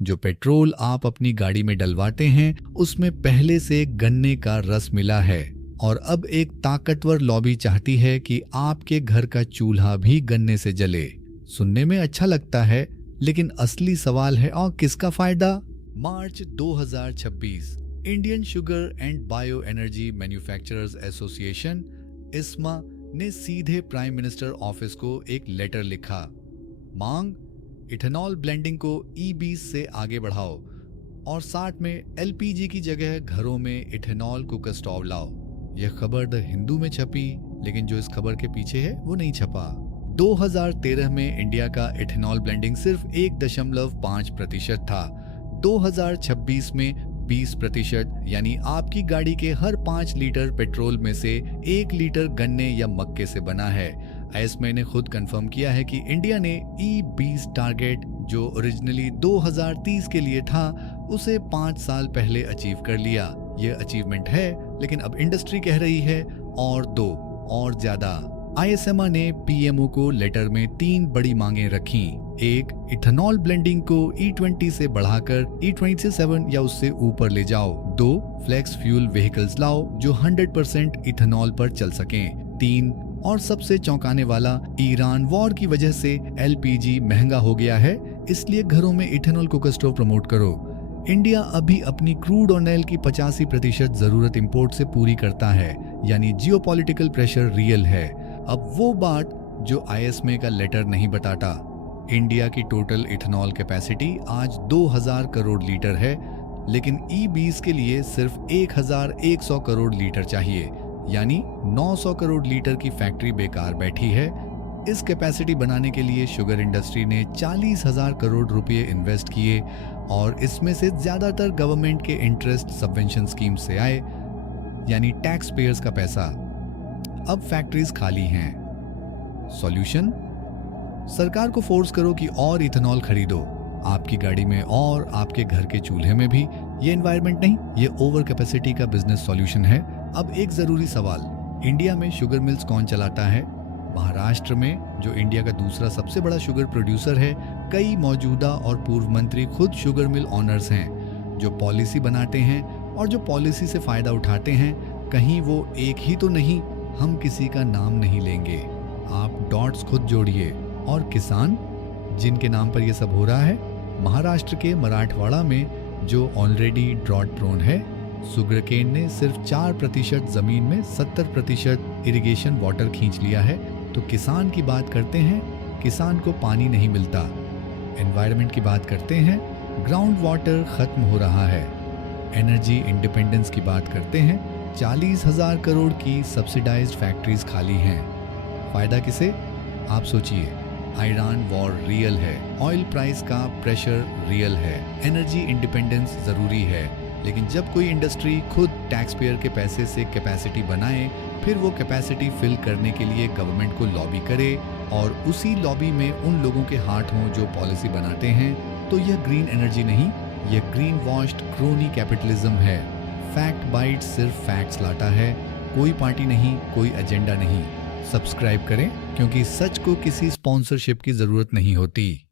जो पेट्रोल आप अपनी गाड़ी में डलवाते हैं उसमें पहले से गन्ने का रस मिला है और अब एक ताकतवर लॉबी चाहती है कि आपके घर का चूल्हा भी गन्ने से जले। सुनने में अच्छा लगता है, लेकिन असली सवाल है और किसका फायदा? मार्च 2026 Indian sugar and bio energy manufacturers association ISMA ने सीधे प्राइम मिनिस्टर ऑफिस को एक लेटर लिखा। मांग, इथेनॉल ब्लेंडिंग को E20 से आगे बढ़ाओ और साथ में LPG की जगह घरों में इथेनॉल कुकर स्टोव लाओ। यह खबर द हिंदू में छपी, लेकिन जो इस खबर के पीछे है वो नहीं छपा। 2013 में इंडिया का इथेनॉल ब्लेंडिंग सिर्फ 1.5% था। 2026 में 20%, यानी आपकी गाड़ी के हर 5 लीटर पेट्रोल में से 1 लीटर गन्ने या मक्के से बना है। ISMA ने खुद कंफर्म किया है कि इंडिया ने E20 टारगेट, जो ओरिजिनली 2030 के लिए था, उसे 5 साल पहले अचीव कर लिया। यह अचीवमेंट है, लेकिन अब इंडस्ट्री कह रही है और 2 और ज्यादा। ISMA ने PMO को लेटर में 3 बड़ी मांगें रखी। 1, इथेनॉल ब्लेंडिंग को E20 से बढ़ाकर E27 या उससे ऊपर ले जाओ। 2, फ्लेक्स फ्यूल व्हीकल्स लाओ जो 100% इथेनॉल पर चल सकें। 3, और सबसे चौंकाने वाला, ईरान वॉर की वजह से LPG महंगा हो गया है, इसलिए घरों में इथेनॉल कुकर स्टोव प्रमोट करो। इंडिया अभी अपनी क्रूड ऑयल की 85% जरूरत इंपोर्ट से पूरी करता है, यानी जियोपॉलिटिकल प्रेशर रियल है। अब वो बात जो ISMA का लेटर नहीं बताता। इंडिया की टोटल इथेनॉल कैपेसिटी आज 2000 करोड़ लीटर है, लेकिन E20 के लिए सिर्फ 1100 करोड़ लीटर चाहिए, यानी 900 करोड़ लीटर की फैक्ट्री बेकार बैठी है। इस कैपेसिटी बनाने के लिए शुगर इंडस्ट्री ने 40,000 करोड़ रुपए इन्वेस्ट किए और इसमें से ज्यादातर गवर्नमेंट के इंटरेस्ट सबवेंशन स्कीम से आए, यानी टैक्स पेयर्स का पैसा। अब फैक्ट्रीज खाली हैं। सॉल्यूशन? सरकार को फोर्स करो कि और इथेनॉल खरीदो, आपकी गाड़ी में और आपके घर के चूल्हे में भी। ये एनवायरनमेंट नहीं, ये ओवर कैपेसिटी का बिजनेस सॉल्यूशन है। अब एक जरूरी सवाल, इंडिया में शुगर मिल्स कौन चलाता है? महाराष्ट्र में, जो इंडिया का दूसरा सबसे बड़ा शुगर प्रोड्यूसर है, कई मौजूदा और पूर्व मंत्री खुद शुगर मिल ऑनर्स हैं, जो पॉलिसी बनाते हैं और जो पॉलिसी से फायदा उठाते हैं। कहीं वो एक ही तो नहीं, हम किसी का नाम नहीं लेंगे। आप डॉट्स खुद जोड़िए। और किसान जिनके नाम पर यह सब हो रहा है, महाराष्ट्र के मराठवाड़ा में, जो ऑलरेडी ड्रॉट प्रोन है, सुगरकेन ने सिर्फ 4% जमीन में 70% इरिगेशन वाटर खींच लिया है। तो किसान की बात करते हैं, किसान को पानी नहीं मिलता। एनवायरनमेंट की बात करते हैं, ग्राउंड वाटर खत्म हो रहा है। एनर्जी इंडिपेंडेंस की बात करते हैं, 40,000 करोड़ की सब्सिडाइज्ड फैक्ट्रीज खाली हैं। फायदा किसे? आप सोचिए। ईरान वॉर रियल है, ऑयल प्राइस का प्रेशर रियल है, एनर्जी इंडिपेंडेंस जरूरी है, लेकिन जब कोई इंडस्ट्री खुद टैक्स पेयर के पैसे से कैपेसिटी बनाए, फिर वो कैपेसिटी फिल करने के लिए गवर्नमेंट को लॉबी करे और उसी लॉबी में उन लोगों के हाथ हों जो पॉलिसी बनाते हैं, तो यह ग्रीन एनर्जी नहीं, यह ग्रीन वॉश्ड क्रोनी कैपिटलिज्म है। फैक्ट बाइट सिर्फ फैक्ट्स लाता है, कोई पार्टी नहीं, कोई एजेंडा नहीं। सब्सक्राइब करें, क्योंकि सच को किसी स्पॉन्सरशिप की जरूरत नहीं होती।